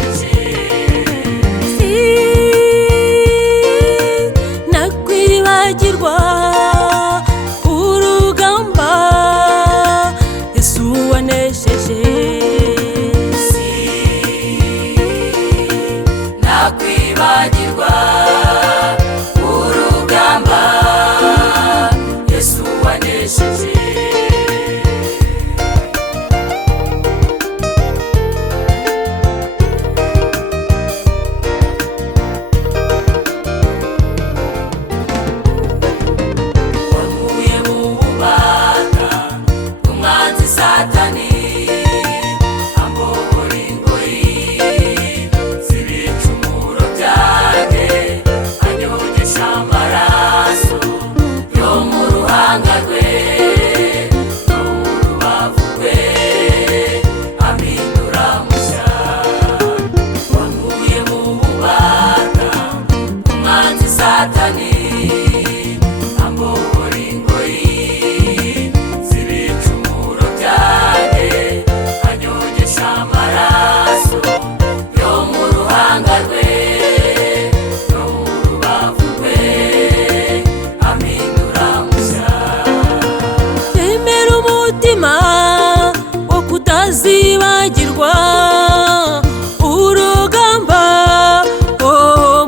wanesheje. Nakwibagirwa urugamba Yesu wanesheje. Nakwibagirwa urugamba Yesu wanesheje. Wavuye mu bubata bw'umwanzi Satani, ambohora ingoyi z'ibicumuro byanjye, anyogesha amaraso yo mu ruhanga rwe no mu rubavu rwe, ampindura mushya. Wankuye mu bubata bw'umwanzi Satani, ambohora ingoyi z'ibicumuro byanjye, anyogesha amaraso yo mu ruhanga rwe no mu rubavu rwe, ampindura mushya. Temera umutima wo kutazibagirwa urugamba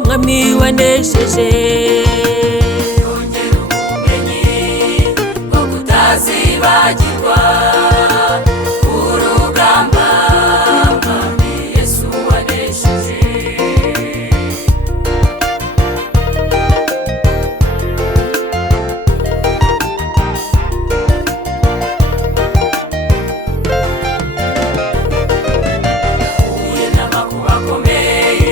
mwami wanesheje. Yongera ubumenyi bwo kutazibagirwa urugamba mwami Yesu wanesheje. Nahuye n'amakuba akomeye,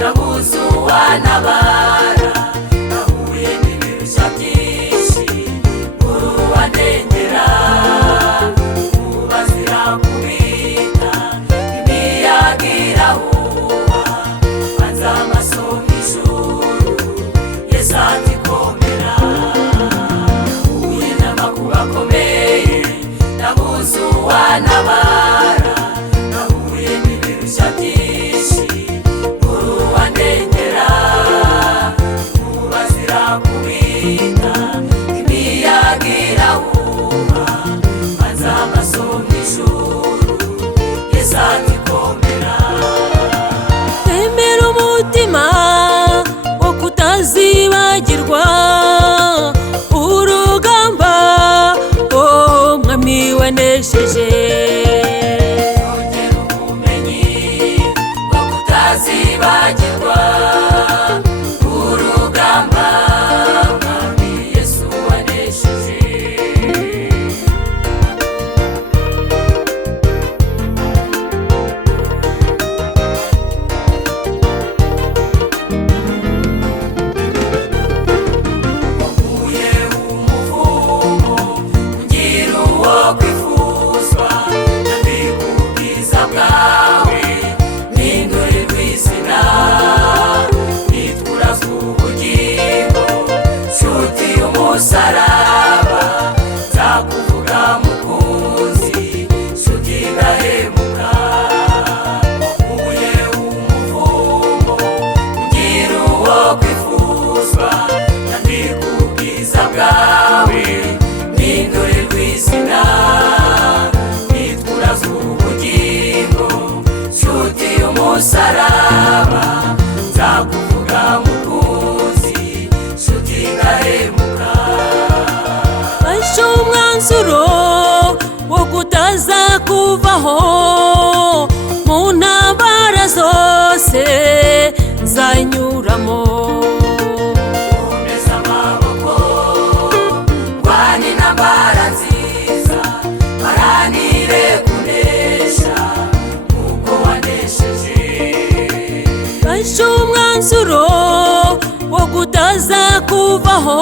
nabuze uwantabara, nahuye n'ibirushya byinshi mbura uwandengera. Inkuba zirakubita, imiyaga irahuha, banza amaso mw'ijuru, Yesu ati komera. Nahuye n'amakuba akomeye, nabuze uwantabara, nahuye n'ibirushya byinshi mbura uwandengera. Inkuba zirakubita, imiyaga irahuha, banza amaso mw'ijuru, Yesu ati komera. Temera umutima wo kutazibagirwa urugamba mwami wanesheje. Yongera ubumenyi bwo kutazibagirwa urugamba mwami Yesu wanesheje. Wakuye umuvumo ngira uwo kwifuzwa, nambika ubwiza bwawe mpindurirwa izina, nituraza ubugingo nshuti y'umusaraba, nzakuvuga mukunzi nshuti ndahemuka. Wakuye umuvumo ngira uwo kwifuzwa, nambika ubwiza bwawe mpindurirwa izina, nituraza ubugingo nshuti y'umusaraba, nzakuvuga mukunzi nshuti ndahemuka. Fasha umwanzuro wo kutaza kuvaho mu ntambara zose zanyuramo. Komeza amaboko, rwana intambara nziza, haranire kunesha nk'uko wanesheje. Fasha umwanzuro wo kutaza kuvaho